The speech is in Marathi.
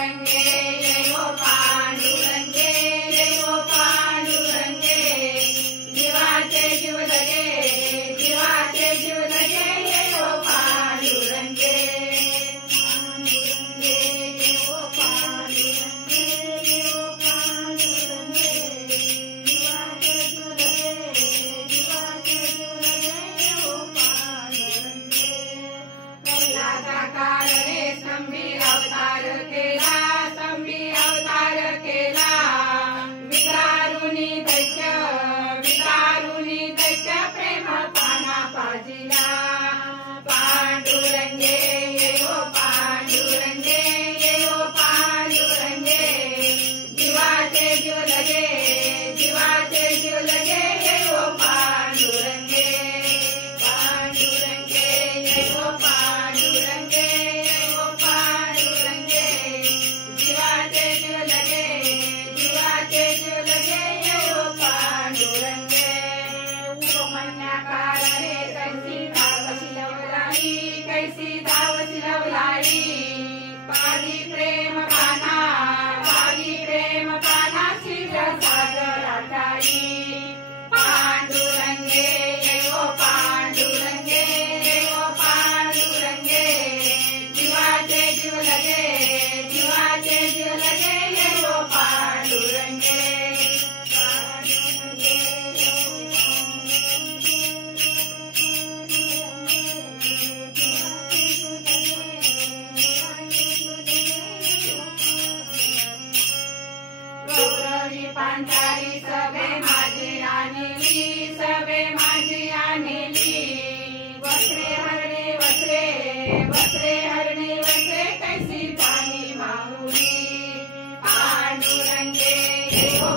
पांडुरंगे जय हो पांडुरंगे जय हो पांडुरंगे जीवाचे जीव लगे जीवाचे जीव लगे जय हो पांडुरंगे पांडुरंगे जय हो पांडुरंगे जय हो पांडुरंगे जीवाचे जीव लगे जीवाचे जीव लगे जय हो पांडुरंगे कैलासा कारणे संभी अवतार केला संभी अवतार केला विकारुनी दैत्य प्रेम पाना पाजिला पांडुरंगे जय हो पांडुरंगे जय हो पांडुरंगे जीवाचे जीव लगे जीवाचे जीव लगे जय हो पांडुरंगे पांडुरंगे जय हो पांडुरंगे जय हो पांडुरंगे जीवाचे जीव लगे जीवाचे जीव लगे जय हो पांडुरंगे उपमन्या कारणे कैसी धाव शिलवलाई पागी प्रेम पाना शीघ्र सागराताई पांडुरंगे जय हो पांडुरंगे जय हो पांडुरंगे जीवाचे जीव लगे जीवाचे जीव लगे जय हो पांडुरंगे गौरवी पांचाली सभे माझी आणली वस्त्रे हरणे वस्त्रे कैसी पाणी माऊली पांडुरंगे जय हो